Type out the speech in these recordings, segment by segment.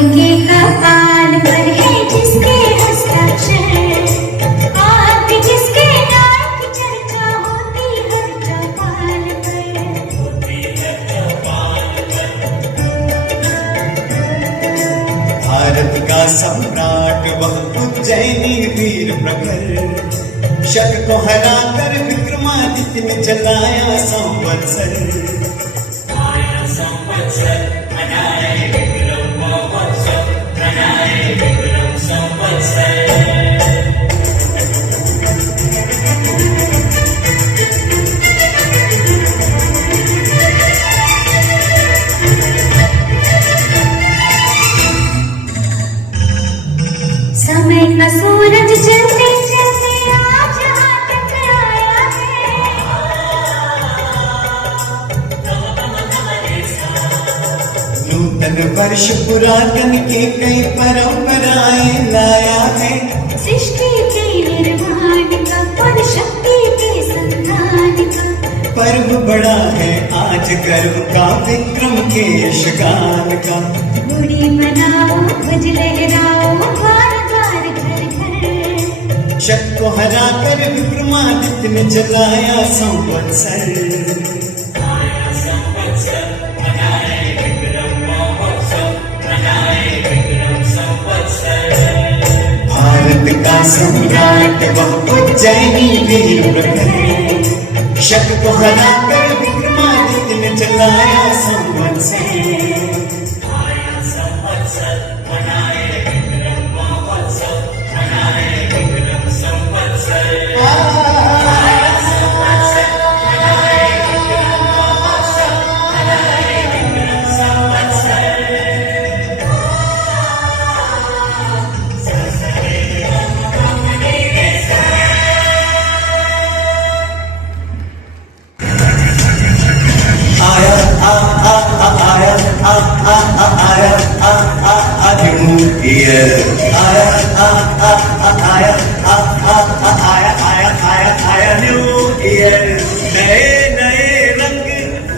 के कपाल पर है जिसके हस्ताक्षर, आप जिसके नाम की चर्चा होती हर चौपाल पर। भारत का सम्राट वह उज्जैनी वीर प्रखर, शक को हराकर विक्रमादित्य ने चलाया संवत्सर। समय का सूरज चलते चलते आज यहाँ तक आया है। नूतन वर्ष पुरातन के कई परंपराएं लाया है। सृष्टि के निर्माण का और शक्ति के संधान का पर्व बड़ा है आज गर्व का, विक्रम के यशगान का। गुड़ी मनाओ ध्वज लहराओ द्वार द्वार घर घर। शक को हराकर विक्रमादित्य ने चलाया संवत्सर। भारत का सम्राट वह उज्जैनी वीर प्रखर, शक को हराकर विक्रमादित्य ने चलाया संवत्सर। आया न्यू ईयर। नए नए रंग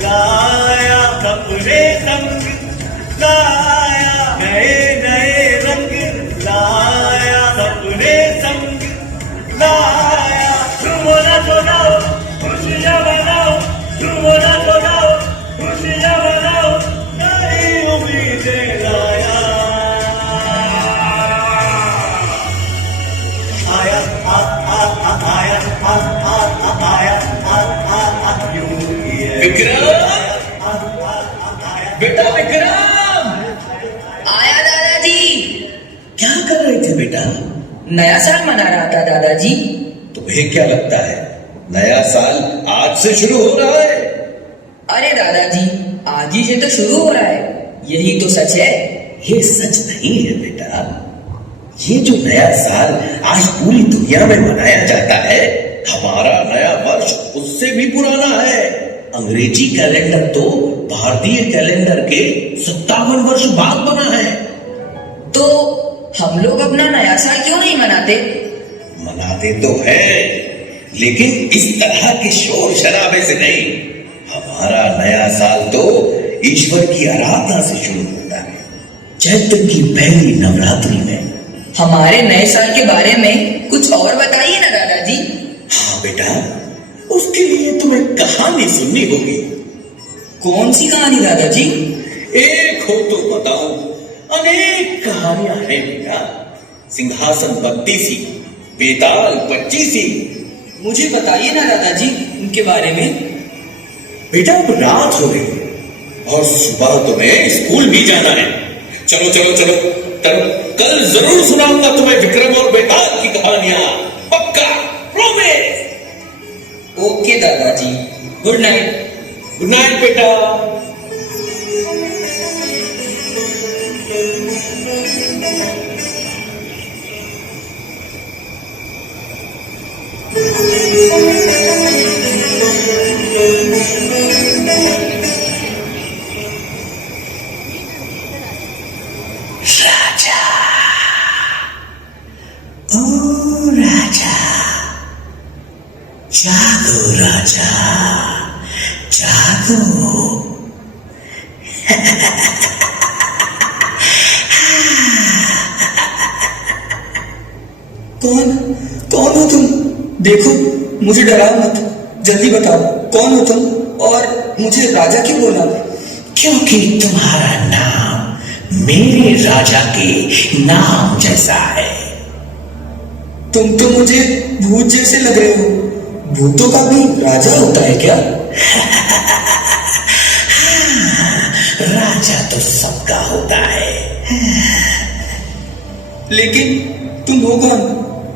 लाया, कपड़े रंग लाया। नए नए रंग लाया, कपड़े रंग लाया। झूमो ना झूलाओ, खुशियाँ मनाओ, झूमो ना झूलाओ, खुशियाँ मनाओ, नई उम्मीदें लाया। विक्रम, बेटा विक्रम, आया दादाजी। क्या कर रहे थे बेटा? नया साल मना रहा था दादाजी। तुम्हें क्या लगता है नया साल आज से शुरू हो रहा है? अरे दादाजी, आज ही से तो शुरू हो रहा है, यही तो सच है। ये सच नहीं है बेटा। ये जो नया साल आज पूरी दुनिया में मनाया जाता है, हमारा नया वर्ष उससे भी पुराना है। अंग्रेजी कैलेंडर तो भारतीय कैलेंडर के 57 वर्ष बाद बना है। तो हम लोग अपना नया साल क्यों नहीं मनाते? मनाते तो है, लेकिन इस तरह के शोर शराबे से नहीं। हमारा नया साल तो ईश्वर की आराधना से शुरू होता है, चैत्र की पहली नवरात्रि में। हमारे नए साल के बारे में कुछ और बताइए ना दादाजी। हाँ बेटा, उसके लिए तुम्हें कहानी सुननी होगी। कौन सी कहानी दादाजी? एक हो तो बताओ, अनेक कहानियां हैं बेटा। सिंहासन 32, बेताल 25। मुझे बताइए ना दादाजी उनके बारे में। बेटा अब रात हो गई और सुबह तुम्हें स्कूल भी जाना है। चलो चलो चलो, कल जरूर सुनाऊंगा तुम्हें विक्रम और बेताल की कहानियां, पक्का, प्रॉमिस। ओके दादाजी, गुड नाइट। गुड नाइट बेटा। राजा, ओ राजा, जागो राजा, जागो। कौन कौन हो तुम? देखो, मुझे डराओ मत, जल्दी बताओ कौन हो तुम और मुझे राजा क्यों बोला? क्योंकि तुम्हारा नाम मेरे राजा के नाम जैसा है। तुम तो मुझे भूत जैसे लग रहे हो। भूतों का भी राजा होता है क्या? राजा तो सबका होता है। लेकिन तुम हो कौन?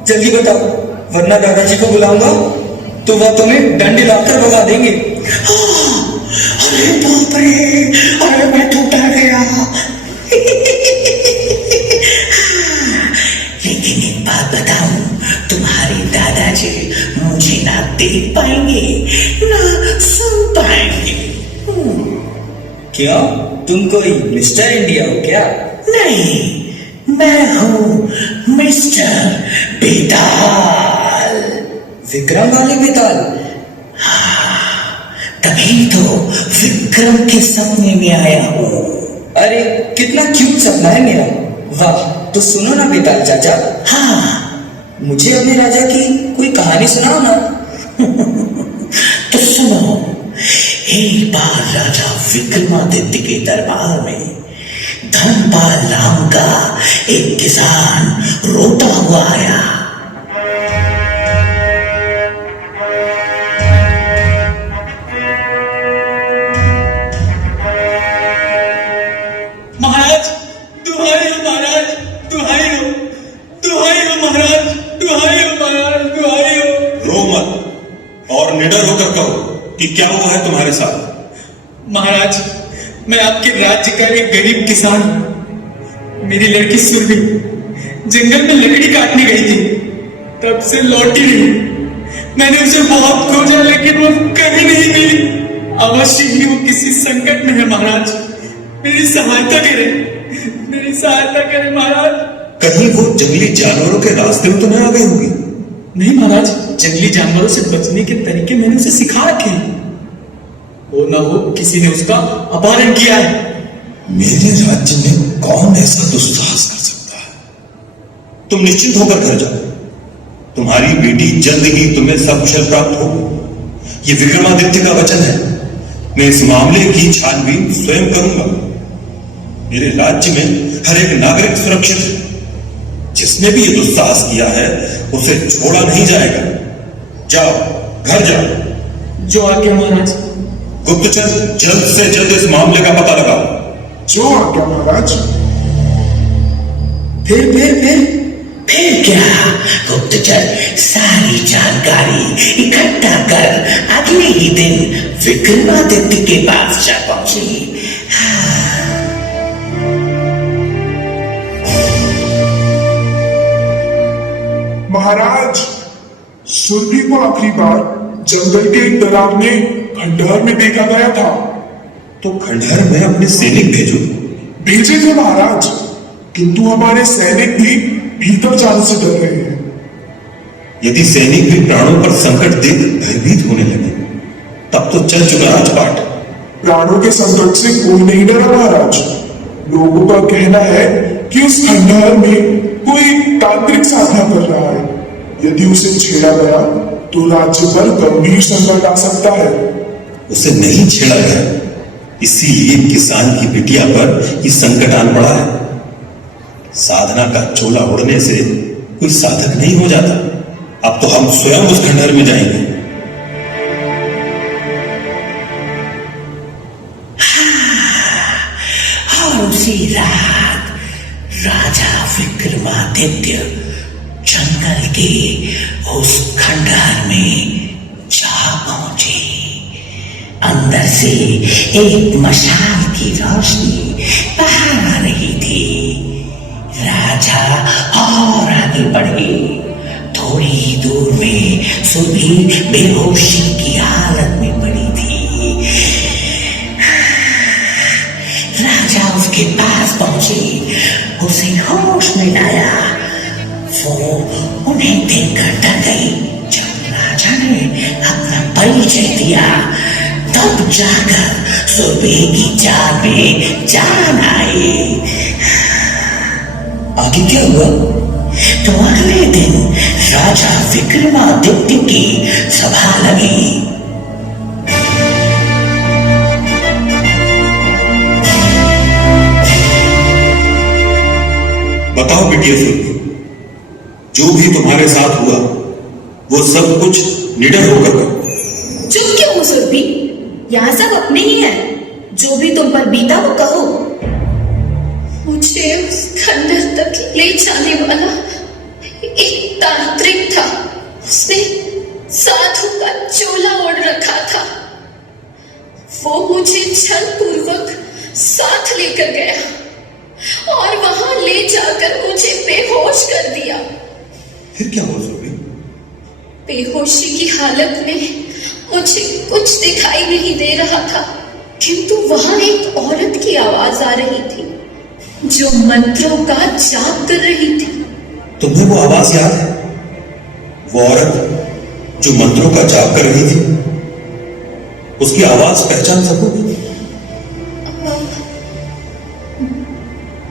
जल्दी बताओ, वरना दादाजी को बुलाऊंगा तो वह तुम्हें डंडे लाकर भगा देंगे। अरे बाप रे, अरे मैं तो डर गया। लेकिन एक बात बताऊं, तुम्हारे दादाजी मुझे ना देख पाएंगे ना सुन पाएंगे। क्या तुम कोई मिस्टर इंडिया हो क्या? नहीं, मैं हूं मिस्टर बेताल। विक्रम वाले बेताल? तभी तो विक्रम के सपने में आया हूं। अरे कितना क्यूट सपना है मेरा। वाह, तो सुनो ना बेताल चाचा। हाँ, मुझे अपने राजा की कोई कहानी सुनाओ ना। तो सुनो। एक बार राजा विक्रमादित्य के दरबार में धनपाल नाम का एक किसान रोता हुआ आया। महाराज, दुहाई हो महाराज, दुहाई हो, दुहाई हो महाराज, दुहाई हो महाराज, दुहाई हो। रो मत और निडर होकर कहो कि क्या हुआ है तुम्हारे साथ। महाराज, मैं आपके राज्य का एक गरीब किसान हूं। मेरी लड़की सुरभि जंगल में लकड़ी काटने गई थी, तब से लौटी नहीं। मैंने उसे बहुत खोजा लेकिन वो कहीं नहीं मिली। अवश्य ही वो किसी संकट में है महाराज, मेरी सहायता करें, मेरी सहायता करें महाराज। कहीं वो जंगली जानवरों के रास्ते में तो नहीं आ गई होगी। नहीं महाराज, जंगली जानवरों से बचने के तरीके मैंने उसे सिखा रखे हैं। हो ना हो किसी ने उसका अपहरण किया है। मेरे राज्य में कौन ऐसा दुस्साहस कर सकता है? तुम निश्चिंत होकर घर जाओ, तुम्हारी बेटी जल्द ही तुम्हें सकुशल प्राप्त हो। ये विक्रमादित्य का वचन है। मैं इस मामले की छानबीन स्वयं करूंगा। मेरे राज्य में हर एक नागरिक सुरक्षित है। जिसने भी ये दुस्साहस किया है उसे छोड़ा नहीं जाएगा। जाओ, घर जाओ। जो आज्ञा महाराज। गुप्तचर, जल्द से जल्द इस मामले का पता लगाओ। जो आज्ञा महाराज। फिर क्या? गुप्तचर सारी जानकारी इकट्ठा कर अगले ही दिन विक्रमादित्य के पास जा पहुंची। महाराज, सुरभि को आखिरी बार जंगल के एक तालाब में खंडहर में देखा गया था। तो खंडहर में अपने सैनिक भेजो। भेजे थे महाराज, किंतु हमारे सैनिक भी भीतर जाने से डर रहे हैं। यदि सैनिक भी प्राणों पर संकट देख भयभीत होने लगे तब तो चल चुका राजपाट। प्राणों के संकट से कोई नहीं डरा महाराज। लोगों का कहना है कि उस खंडहर में कोई तांत्रिक साधना कर रहा है। यदि उसे छेड़ा गया तो राज्य पर गंभीर संकट आ सकता है। उसे नहीं छेड़ा गया, इसीलिए किसान की बिटिया पर ये संकट आन पड़ा है। साधना का चोला उड़ने से कोई साधक नहीं हो जाता। अब तो हम स्वयं उस खंडहर में जाएंगे। और उसी रात राजा विक्रमादित्य जंगल के उस खंडहर में जा पहुंचे। अंदर से एक मशाल की रोशनी बाहर आ रही थी। राजा और आगे बढ़े। थोड़ी ही दूर में सुरभि बेहोशी की हालत में पड़ी थी। राजा उसके पास पहुंचे, उसे होश में लाया। वो उन्हें देखकर डर गई। जब राजा ने अपना परिचय दिया तब जाकर सुरभि की जान में जान आई। आगे क्या हुआ? तो अगले दिन राजा विक्रमादित्य की सभा लगी। बताओ बिटिया सुरभि, जो भी तुम्हारे साथ हुआ वो सब कुछ निडर होकर करो। चुप क्यों हो सुरभि? यहाँ सब अपने ही हैं। जो भी तुम पर बीता वो कहो। मुझे उस खंडर तक ले जाने वाला एक तांत्रिक था। उसने साधु का चोला ओढ़ रखा था। वो मुझे छल पूर्वक साथ लेकर गया और वहां ले जाकर मुझे बेहोश कर दिया। फिर क्या हुआ सुरभि? बेहोशी की हालत में मुझे कुछ दिखाई नहीं दे रहा था, किंतु वहां एक औरत की आवाज आ रही थी जो मंत्रों का जाप कर रही थी। तुम्हें वो आवाज याद है? वो औरत जो मंत्रों का जाप कर रही थी, उसकी आवाज पहचान सकोगे?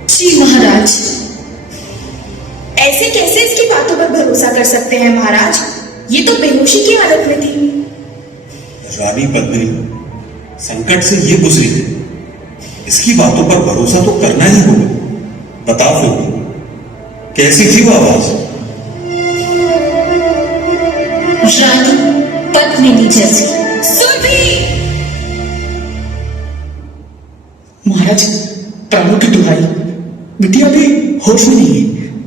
जी महाराज। ऐसे कैसे इसकी बातों पर भरोसा कर सकते हैं महाराज? ये तो बेहोशी की हालत में थी। रानी पद्मिनी संकट से ये गुजरी थी, इसकी बातों पर भरोसा तो करना ही होगा। बताओ सुरभि, कैसी थी वो आवाज? रानी पद्मिनी जैसी। सुरभि! महाराज, प्राणों की दुहाई, बिटिया अभी होश में नहीं है,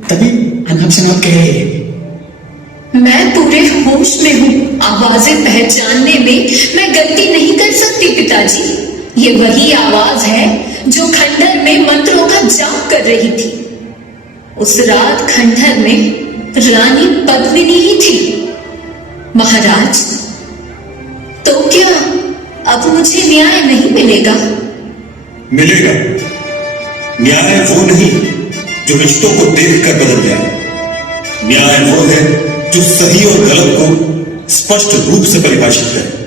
तभी अनाप शनाप कह रही है। मैं पूरे होश में हूँ। आवाजें पहचानने में मैं गलती नहीं कर सकती पिताजी। ये वही आवाज है जो खंडर में मंत्रों का जाप कर रही थी। उस रात खंडर में रानी पद्मिनी ही थी। महाराज, तो क्या अब मुझे न्याय नहीं मिलेगा? मिलेगा। न्याय वो नहीं जो रिश्तों को देखकर बदल जाए। न्याय वो है जो सही और गलत को स्पष्ट रूप से परिभाषित करे।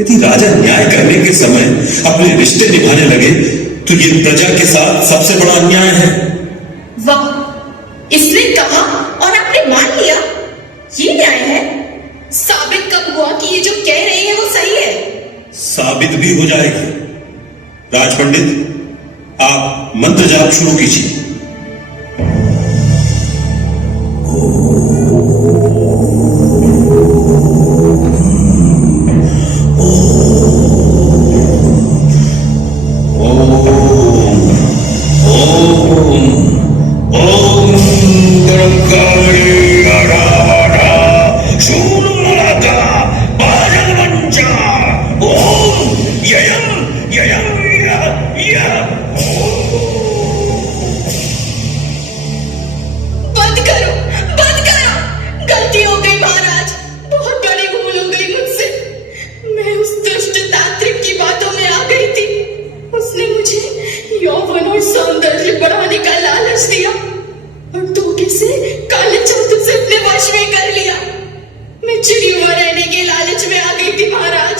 यदि राजा न्याय करने के समय अपने रिश्ते निभाने लगे तो ये प्रजा के साथ सबसे बड़ा अन्याय है। वाह, इसने कहा और आपने मान लिया? ये न्याय है? साबित कब हुआ कि ये जो कह रही है वो सही है? साबित भी हो जाएगा। राज पंडित, आप मंत्र जाप शुरू कीजिए। बंद करो, बंद करो। गलती हो गई महाराज, बहुत बड़ी भूल हो गई मुझसे। मैं उस दुष्ट तांत्रिक की बातों में आ गई थी। उसने मुझे यौवन और सौंदर्य बढ़ाने का लालच दिया और धोखे से काले जादू से अपने वश में कर लिया। मैं चिड़ियों रहने के लालच में आ गई थी महाराज,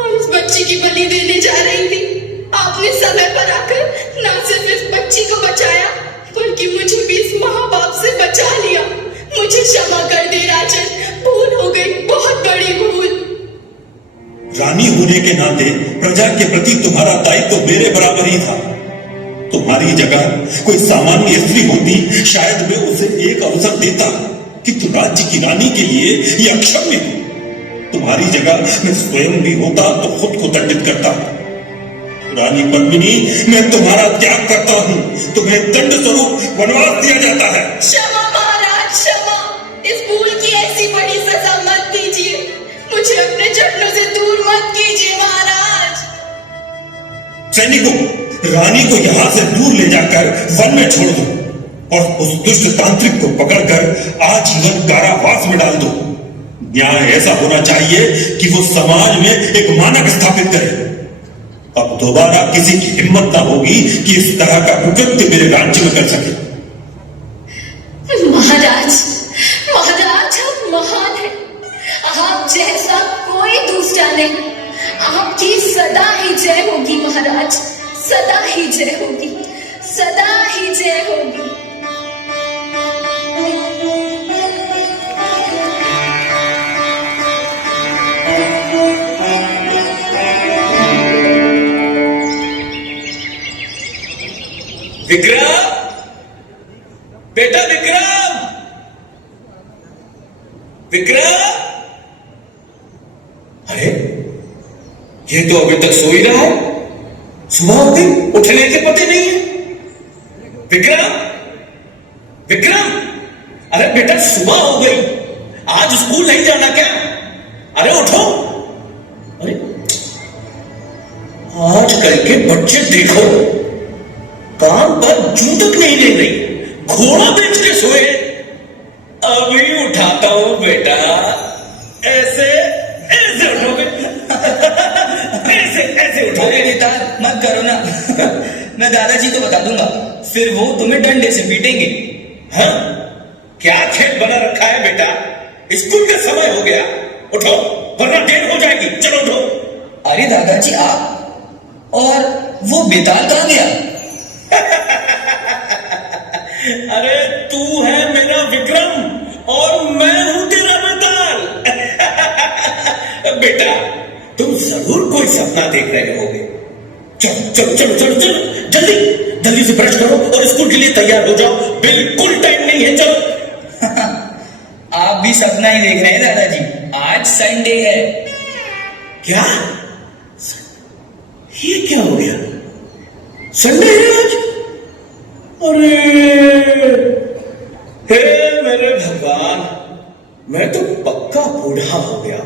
और उस बच्ची की बलि देने जा रही थी। आपने समय पर आकर ना सिर्फ इस बच्ची को बचाया, बल्कि मुझे भी इस महापाप से बचा लिया। मुझे क्षमा कर दे राजन, भूल हो गई, बहुत बड़ी भूल। रानी होने के नाते प्रजा के प्रति तुम्हारा दायित्व तो मेरे बराबर ही था। तुम्हारी जगह कोई सामान्य स्त्री होती, शायद मैं उसे एक अवसर देता, किंतु राज्य की रानी के लिए यह अक्षम्य है। तुम्हारी जगह मैं स्वयं भी होता तो खुद को दंडित करता। रानी पद्मिनी, मैं तुम्हारा त्याग करता हूं। तुम्हें दंड स्वरूप वनवास दिया जाता है। क्षमा महाराज, क्षमा। इस भूल की ऐसी बड़ी सजा मत दीजिए। मुझे अपने चरणों से दूर मत कीजिए महाराज। सैनिकों, रानी को यहां से दूर ले जाकर वन में छोड़ दो और उस दुष्ट तांत्रिक को पकड़कर आजीवन कारावास में डाल दो। न्याय ऐसा होना चाहिए कि वो समाज में एक मानक स्थापित करे। अब दोबारा किसी की हिम्मत ना होगी कि इस तरह का कुकृत्य मेरे राज्य में कर सके। महाराज, महाराज, आप महान हैं। आप जैसा कोई दूसरा नहीं। आपकी सदा ही जय होगी महाराज, सदा ही जय होगी, सदा ही जय होगी। विक्रम, बेटा विक्रम, विक्रम। अरे ये तो अभी तक सो ही रहा है, सुबह हो गई, उठने के पते नहीं है। विक्रम, विक्रम, अरे बेटा सुबह हो गई, आज स्कूल नहीं जाना क्या? अरे उठो। अरे आजकल के बच्चे देखो, काम पर जू तक नहीं ले रही, घोड़ा बेच के सोए। अभी उठाता हूं बेटा, ऐसे ऐसे उठोगे, ऐसे ऐसे अरे उठोगे। बेटा मत करो ना। मैं दादाजी को बता दूंगा, फिर वो तुम्हें डंडे से पीटेंगे। हाँ? क्या खेल बना रखा है बेटा, स्कूल का समय हो गया, उठो वरना देर हो जाएगी, चलो उठो। अरे दादाजी आप, और वो बेताल कहाँ गया? अरे तू है मेरा विक्रम और मैं हूं तेरा बेताल। बेटा तुम जरूर कोई सपना देख रहे होगे। चलो चलो चलो चलो चलो, जल्दी जल्दी से ब्रश करो और स्कूल के लिए तैयार हो जाओ, बिल्कुल टाइम नहीं है, चलो। आप भी सपना ही देख रहे हैं दादाजी, आज संडे है। क्या? ये क्या हो गया? संडे है आज? अरे हे मेरे भगवान, मैं तो पक्का बूढ़ा हो गया,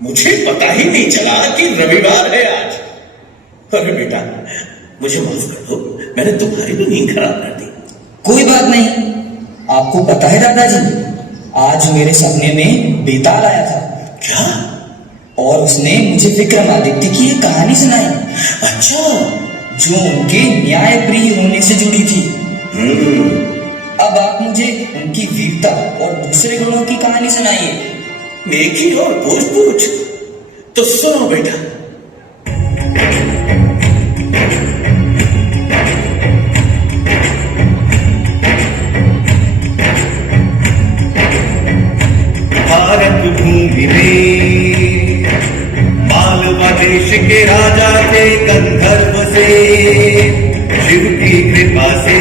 मुझे पता ही नहीं चला कि रविवार है आज। अरे बेटा मुझे माफ कर दो, मैंने तुम्हारी भी नींद खराब कर दी। कोई बात नहीं, आपको पता है दादाजी, आज मेरे सपने में बेताल आया था। क्या? और उसने मुझे विक्रमादित्य की एक कहानी सुनाई। अच्छा, जो उनके न्याय प्रिय होने से जुड़ी थी। अब आप मुझे उनकी वीरता और दूसरे गुणों की कहानी सुनाइए। नेकी और पूछ पूछ, तो सुनो बेटा। भारत भूमि में मालवा देश के राजा थे गंधर्व से, शिव की कृपा से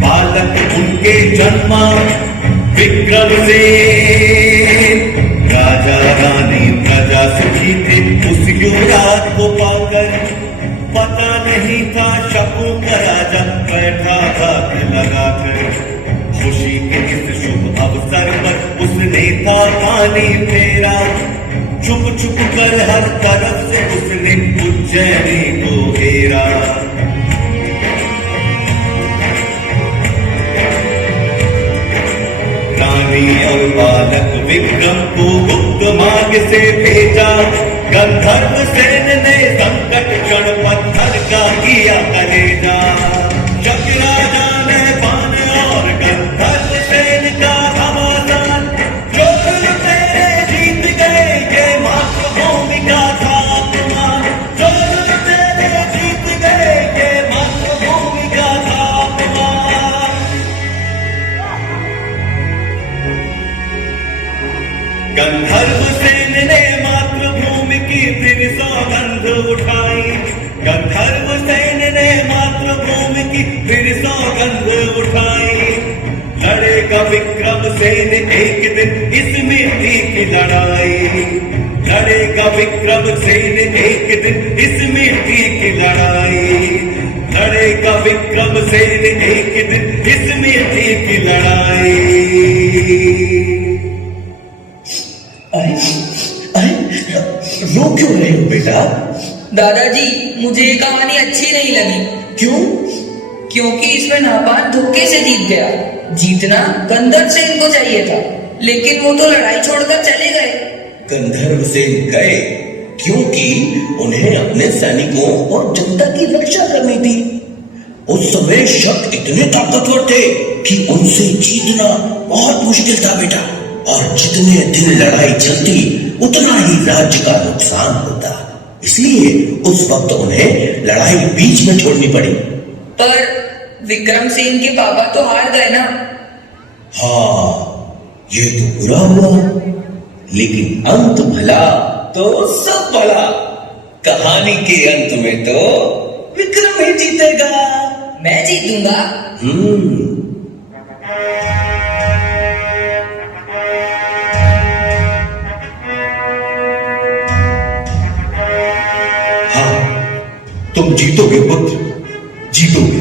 बालक उनके जन्मा विक्रम से। राजा रानी प्रजा सुखी थे उस युवराज को पाकर, पता नहीं था शकों का राजा बैठा हाथ लगाकर। खुशी के इस शुभ अवसर पर उसने था पानी फेरा, छुप छुप कर हर तरफ से उसने उज्जैनी को घेरा। रानी और बालक विक्रम को गुप्त मार्ग से भेजा, गंधर्व सेन ने संकट क्षण पत्थर का किया कलेजा। जग राजा ने बाण और गंधर्व सेन का घमासान, जो तेरे जीत गए ये मातृभूमि का था अपमान। जो तेरे जीत गए ये मातृभूमि का था अपमान। गंधर्व सेन ने मातृभूमि की फिर सौगंध उठाई, गंधर्व सेन ने मातृभूमि की फिर सौगंध उठाई। लड़ेगा विक्रम सेन एक दिन इस मिट्टी की लड़ाई, लड़ेगा विक्रम सेन एक दिन इस मिट्टी की लड़ाई। लड़ेगा विक्रम सेन एक दिन इस मिट्टी की लड़ाई। रो क्यों रहे हो बेटा? दादाजी मुझे ये कहानी अच्छी नहीं लगी। क्यों? क्योंकि इसमें नापान धोखे से जीत गया। जीतना गंधर्व सेन को चाहिए था, लेकिन वो तो लड़ाई छोड़कर चले गए। गंधर्व सेन गए क्योंकि उन्हें अपने सैनिकों और जनता की रक्षा करनी थी। उस समय शक इतने ताकतवर थे कि उनसे जीतना बहुत मुश्किल था बेटा, और जितने दिन लड़ाई चलती उतना ही राज्य का नुकसान होता, इसलिए उस वक्त उन्हें लड़ाई बीच में छोड़नी पड़ी। पर विक्रम सेन के पापा तो हार गए ना। हाँ ये तो बुरा हुआ, लेकिन अंत भला तो सब भला। कहानी के अंत में तो विक्रम ही जीतेगा? मैं जीतूंगा। हाँ, तुम जीतोगे पुत्र, जीतोगे।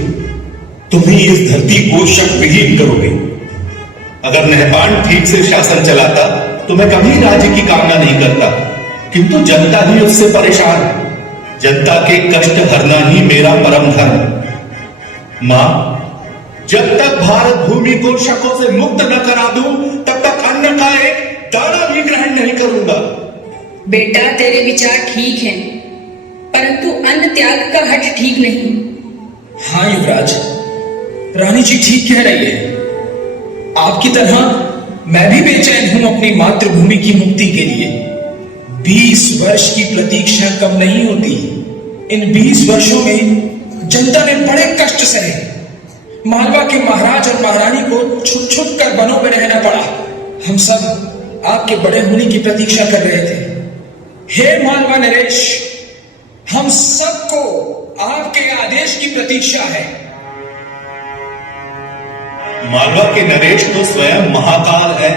तुम ही इस धरती को शक विहीन करोगे। अगर नहपान ठीक से शासन चलाता तो मैं कभी राज्य की कामना नहीं करता, किंतु जनता ही उससे परेशान है। जनता के कष्ट हरना ही मेरा परम धर्म। मां, जब तक भारत भूमि को शकों से मुक्त न करा दूं, तब तक अन्न का एक दाना भी ग्रहण नहीं करूंगा। बेटा, तेरे विचार ठीक हैं, परंतु अन्न त्याग का हठ ठीक नहीं। हाँ युवराज, रानी जी ठीक कह रही है। आपकी तरह मैं भी बेचैन हूं अपनी मातृभूमि की मुक्ति के लिए। 20 वर्ष की प्रतीक्षा कम नहीं होती। इन 20 वर्षों में जनता ने बड़े कष्ट सहे। मालवा के महाराज और महारानी को छुप छुप कर वनों में रहना पड़ा। हम सब आपके बड़े होने की प्रतीक्षा कर रहे थे। हे मालवा नरेश, हम सबको आपके आदेश की प्रतीक्षा है। मालवा के नरेश तो स्वयं महाकाल है।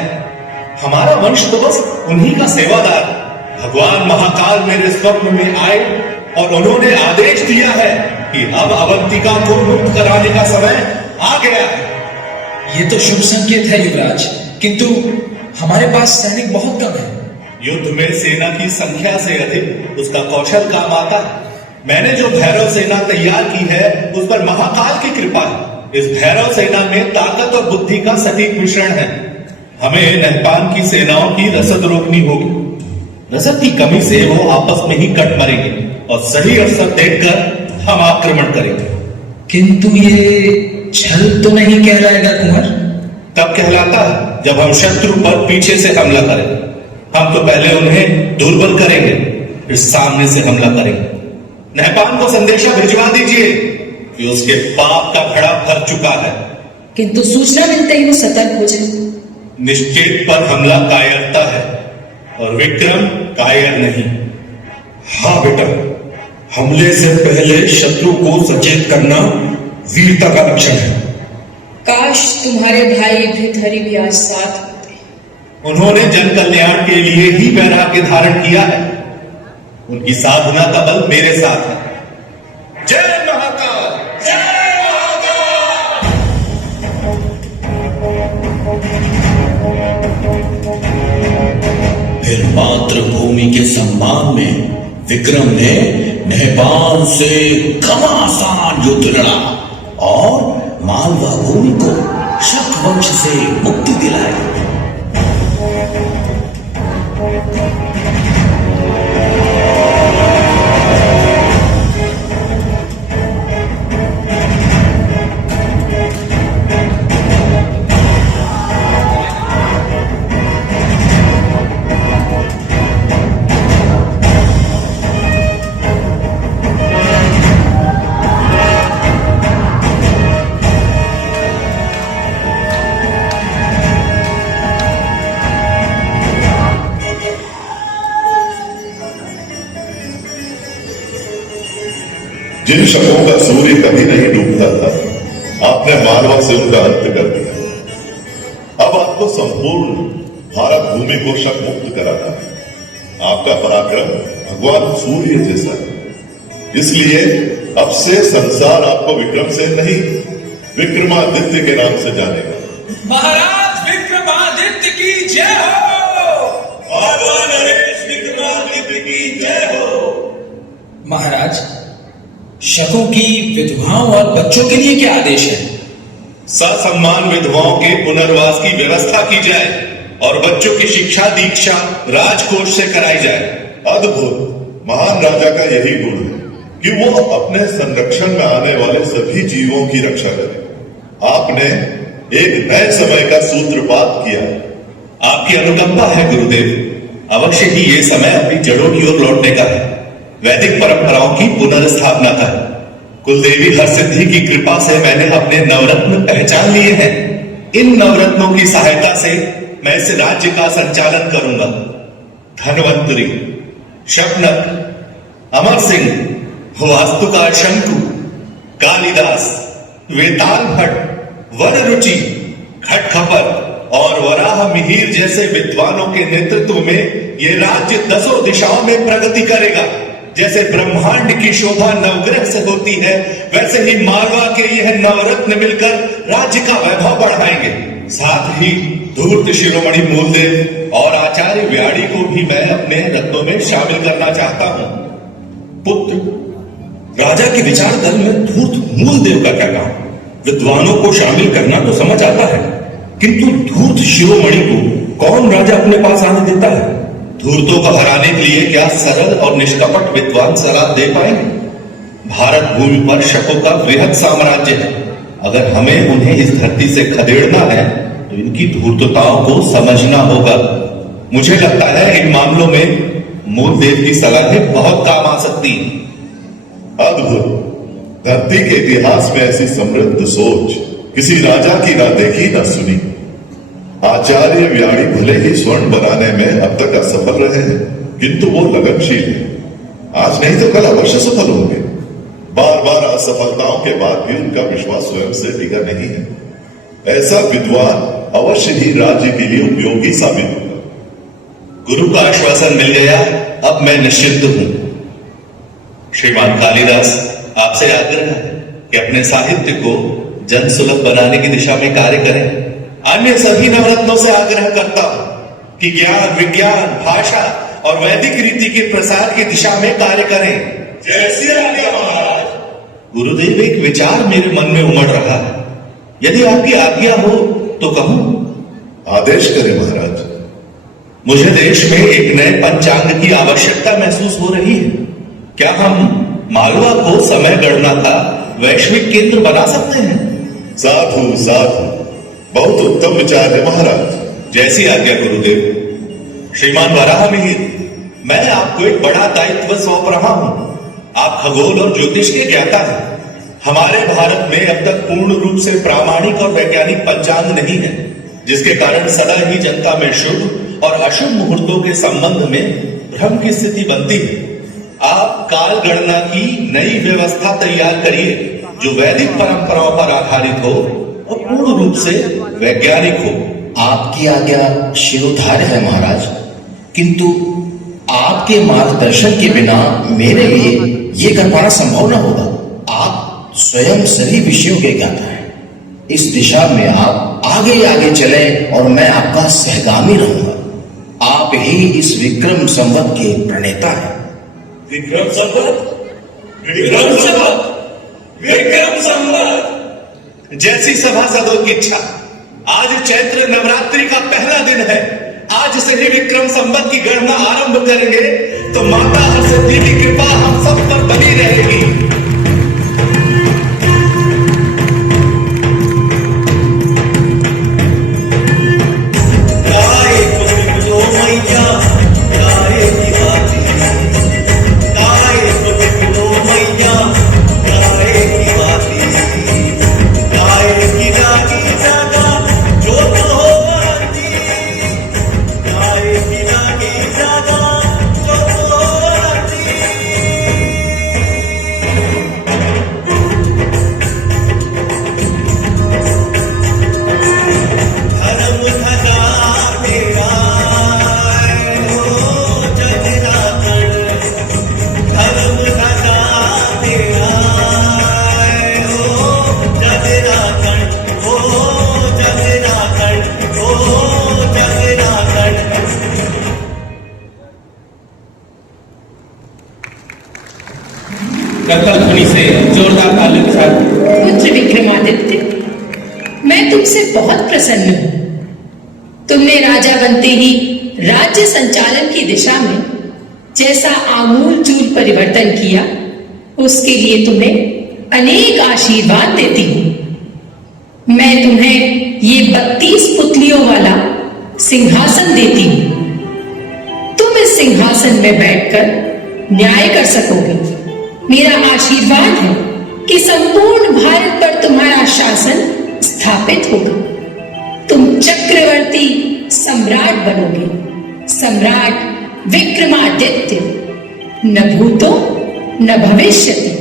हमारा वंश तो बस उन्हीं का सेवादार। भगवान महाकाल मेरे स्वप्न में आए और उन्होंने आदेश दिया है कि अब अवंतिका को मुक्त कराने का समय आ गया है। ये तो शुभ संकेत है युवराज, किंतु हमारे पास सैनिक बहुत कम है। युद्ध में सेना की संख्या से अधिक उसका कौशल काम आता है। मैंने जो भैरव सेना तैयार की है उस पर महाकाल की कृपा है। इस भैरव सेना में ताकत और बुद्धि का सटीक मिश्रण है। हमें नहपान की सेनाओं की रसद रोकनी होगी। रसद की कमी से वो आपस में ही कट मरेंगे और सही अवसर देखकर हम आक्रमण करेंगे। किंतु ये छल तो नहीं कहलाएगा कुंवर? तब कहलाता है जब हम शत्रु पर पीछे से हमला करें। हम तो पहले उन्हें दुर्बल करेंगे, फिर सामने से हमला करेंगे। नहपान को संदेशा भिजवा दीजिए कि उसके पाप का घड़ा भर चुका है, किंतु सूचना मिलते ही वो सतर्क हो जाए। निश्चित पर हमला कायरता है और विक्रम कायर नहीं। हाँ बेटा, हमले से पहले शत्रु को सचेत करना वीरता का लक्षण है। काश तुम्हारे भाई भृतहरि भी आज साथ होते। उन्होंने जन कल्याण के लिए ही वैराग्य धारण किया है। उनकी साधना का बल मेरे साथ है। जय महाकाल, जय महाकाल। फिर मातृभूमि के सम्मान में विक्रम ने नहपान से घमासान युद्ध लड़ा और मालवा भूमि को शक वंश से मुक्ति दिलाई। जिन शकों का सूर्य कभी नहीं डूबता था, आपने मालवा से उनका अंत कर दिया। अब आपको संपूर्ण भारत भूमि को शक मुक्त कराना है। आपका पराक्रम भगवान सूर्य जैसा है, इसलिए अब से संसार आपको विक्रम से नहीं, विक्रमादित्य के नाम से जानेगा। महाराज विक्रमादित्य की जय हो। भगवान नरेश विक्रमादित्य की जय हो। महाराज, शकों की विधवाओं और बच्चों के लिए क्या आदेश है? ससम्मान विधवाओं के पुनर्वास की व्यवस्था की जाए और बच्चों की शिक्षा दीक्षा राजकोष से कराई जाए। अद्भुत। महान राजा का यही गुण है कि वो अपने संरक्षण में आने वाले सभी जीवों की रक्षा करे। आपने एक नए समय का सूत्रपात किया। आपकी अनुकंपा है गुरुदेव। अवश्य ही ये समय अपनी जड़ों की ओर लौटने का है। वैदिक परंपराओं की पुनर्स्थापना का है। कुलदेवी हरसिद्धि की कृपा से मैंने अपने नवरत्न पहचान लिए हैं। इन नवरत्नों की सहायता से मैं इस राज्य का संचालन करूंगा। धनवंतरी, शपनक, अमर सिंह, वास्तुकार शंकु, कालिदास, वेताल भट्ट, वररुचि, खटखपर और वराह मिहिर जैसे विद्वानों के नेतृत्व में ये राज्य 10 दिशाओं में प्रगति करेगा। जैसे ब्रह्मांड की शोभा नवग्रह से होती है, वैसे ही मालवा के यह नवरत्न मिलकर राज्य का वैभव बढ़ाएंगे। साथ ही धूर्त शिरोमणि मूलदेव और आचार्य व्याड़ी को भी मैं अपने रत्नों में शामिल करना चाहता हूं। पुत्र, राजा के विचार दल में धूर्त मूलदेव का क्या काम? विद्वानों को शामिल करना तो समझ आता है, किंतु धूर्त शिरोमणि को कौन राजा अपने पास आने देता है? धूर्तों को हराने के लिए क्या सरल और निष्कपट विद्वान सलाह दे पाएंगे? भारत भूमि पर शकों का वृहद साम्राज्य है। अगर हमें उन्हें इस धरती से खदेड़ना है तो इनकी धूर्तताओं को समझना होगा। मुझे लगता है इन मामलों में मूलदेव की सलाहें बहुत काम आ सकती हैं। अद्भुत। धरती के इतिहास में ऐसी समृद्ध सोच किसी राजा की ना देखी ना सुनी। आचार्य व्याड़ी भले ही स्वर्ण बनाने में अब तक असफल रहे हैं, किंतु वो लगनशील है। आज नहीं तो कल अवश्य सफल होंगे। बार बार असफलताओं के बाद भी उनका विश्वास स्वयं से डिगा नहीं है। ऐसा विद्वान अवश्य ही राज्य के लिए उपयोगी साबित होगा। गुरु का आश्वासन मिल गया, अब मैं निश्चिंत हूं। श्रीमान कालिदास, आपसे आग्रह है कि अपने साहित्य को जन सुलभ बनाने की दिशा में कार्य करें। अन्य सभी नवरत्नों से आग्रह करता हूं कि ज्ञान, विज्ञान, भाषा और वैदिक रीति के प्रसार की दिशा में कार्य करें। जैसी आज्ञा महाराज। गुरुदेव, एक विचार मेरे मन में उमड़ रहा है। यदि आपकी आज्ञा हो तो कहूं? आदेश करें महाराज। मुझे देश में एक नए पंचांग की आवश्यकता महसूस हो रही है। क्या हम मालवा को समय गणना का वैश्विक केंद्र बना सकते हैं? साधु साधु, बहुत उत्तम विचार है महाराज। जैसी आज्ञा गुरुदेव। श्रीमान वराह मिहिर, मैं आपको एक बड़ा दायित्व सौंप रहा हूं। आप खगोल और ज्योतिष के ज्ञाता हैं। हमारे भारत में अब तक पूर्ण रूप से प्रामाणिक और वैज्ञानिक पंचांग नहीं है, जिसके कारण सदा ही जनता में शुभ और अशुभ मुहूर्तों के संबंध में भ्रम की स्थिति बनती है। आप काल गणना की नई व्यवस्था तैयार करिए जो वैदिक परंपराओं पर आधारित हो और पूर्ण रूप से वैज्ञानिक हो। आपकी आज्ञा शिरोधार्य है महाराज, किंतु आपके मार्गदर्शन के बिना मेरे लिए ये कर पाना संभव न होगा। आप स्वयं सभी विषयों के ज्ञाता हैं। इस दिशा में आप आगे आगे चले और मैं आपका सहगामी रहूंगा। आप ही इस विक्रम संवत के प्रणेता हैं। विक्रम संवत, विक्रम संवत, विक्रम संवत। जैसी सभासदों की इच्छा। आज चैत्र नवरात्रि का पहला दिन है। आज से ही विक्रम संवत की गणना आरंभ करेंगे तो माता हरसिद्धि की कृपा हम सब पर बनी रहेगी। से जोरदार तालियों के साथ। पुत्र विक्रमादित्य, मैं तुमसे बहुत प्रसन्न हूं। तुमने राजा बनते ही राज्य संचालन की दिशा में जैसा आमूलचूल परिवर्तन किया, उसके लिए तुम्हें अनेक आशीर्वाद देती हूं। मैं तुम्हें ये 32 पुतलियों वाला सिंहासन देती हूं। तुम इस सिंहासन में बैठकर न्याय कर सकोगे। मेरा आशीर्वाद है कि संपूर्ण भारत पर तुम्हारा शासन स्थापित होगा। तुम चक्रवर्ती सम्राट बनोगे, सम्राट विक्रमादित्य, न भूतो न भविष्यति।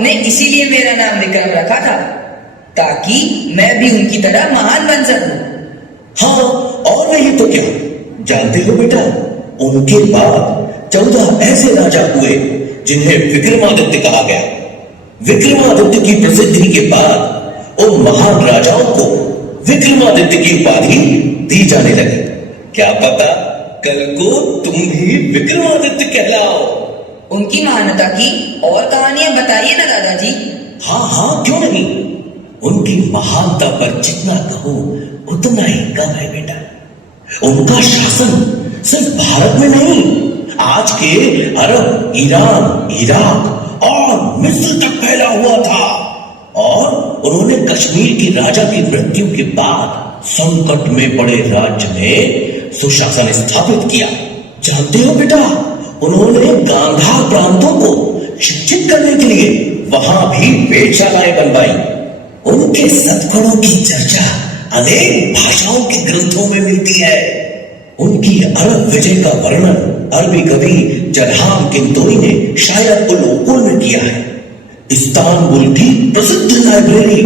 आपने इसीलिए मेरा नाम विक्रम रखा था, ताकि मैं भी उनकी तरह महान बन सकूं। हाँ, और नहीं तो क्या। जानते हो बेटा, उनके बाद 14 ऐसे राजा हुए जिन्हें विक्रमादित्य कहा गया। विक्रमादित्य की प्रसिद्धि के बाद उन महान राजाओं को विक्रमादित्य की उपाधि दी जाने लगी। क्या पता कल को तुम भी विक्रमादित्य कहलाओ। उनकी महानता की और कहानियां बताइए ना दादाजी। हाँ हाँ, क्यों नहीं। उनकी महानता पर जितना कहो उतना ही कम है बेटा। उनका शासन सिर्फ भारत में नहीं, आज के अरब, ईरान, इराक और मिस्र तक फैला हुआ था। और उन्होंने कश्मीर के राजा की मृत्यु के बाद संकट में पड़े राज्य में सुशासन स्थापित किया। जानते हो बेटा, उन्होंने गांधार प्रांतों को शिक्षित करने के लिए वहां भी वेधशालाएं बनवाई। उनके सद्गुणों की चर्चा अनेक भाषाओं के ग्रंथों में मिलती है। उनकी अरब विजय का वर्णन अरबी कवि जरहाम किंतोई ने शायद उल उकुल में किया है। इस्तांबुल की प्रसिद्ध लाइब्रेरी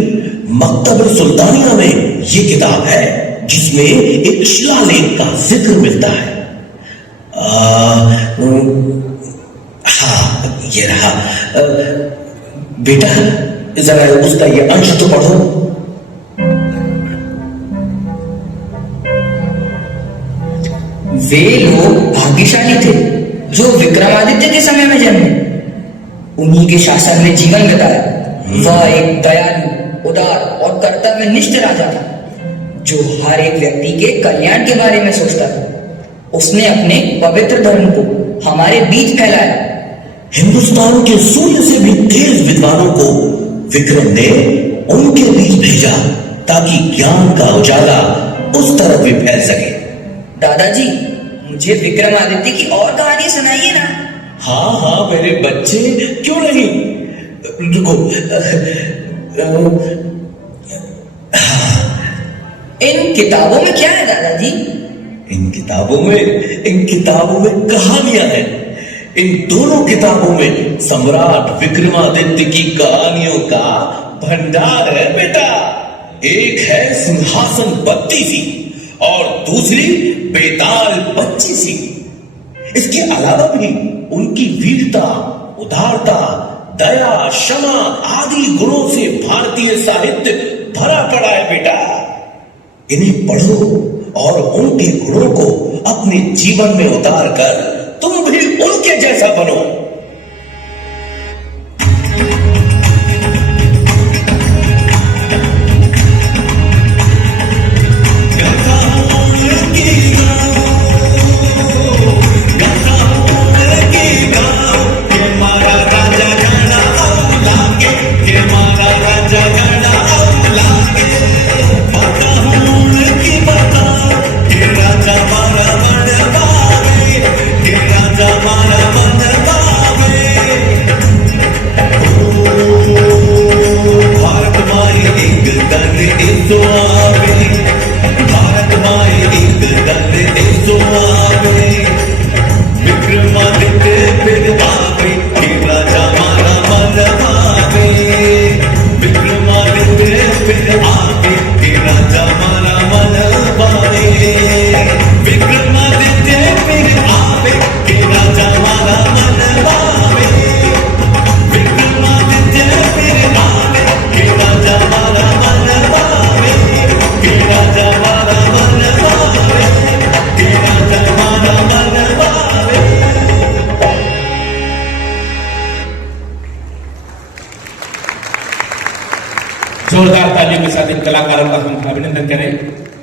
मकतब सुल्तानिया में ये किताब है, जिसमें एक शिलालेख का जिक्र मिलता है। हाँ, ये रहा। बेटा, जरा उसका ये अंश तो पढ़ो। वे लोग भाग्यशाली थे जो विक्रमादित्य के समय में जन्मे, उन्हीं के शासन में जीवन बिताया। वह एक दयालु, उदार और कर्तव्यनिष्ठ राजा था, जो हर एक व्यक्ति के कल्याण के बारे में सोचता था। उसने अपने पवित्र धर्म को हमारे बीच फैलाया। हिंदुस्तान के सूर्य से भी तेज विद्वानों को विक्रम ने उनके बीच भेजा, ताकि ज्ञान का उजाला उस तरफ भी फैल सके। दादाजी, मुझे विक्रमादित्य की और कहानी सुनाइए ना। हाँ हाँ मेरे बच्चे, क्यों नहीं। रुको। इन किताबों में क्या है दादाजी? इन किताबों में कहानियां हैं। इन दोनों किताबों में सम्राट विक्रमादित्य की कहानियों का भंडार है बेटा। एक है सिंहासन बत्ती सी और दूसरी बेताल बच्ची सी। इसके अलावा भी उनकी वीरता, उदारता, दया, क्षमा आदि गुणों से भारतीय साहित्य भरा पड़ा है बेटा। इन्हें पढ़ो और उनके गुणों को अपने जीवन में उतार कर तुम भी उनके जैसा बनो। जोरदार तालियों के साथ इन कलाकारों का हम अभिनंदन करें।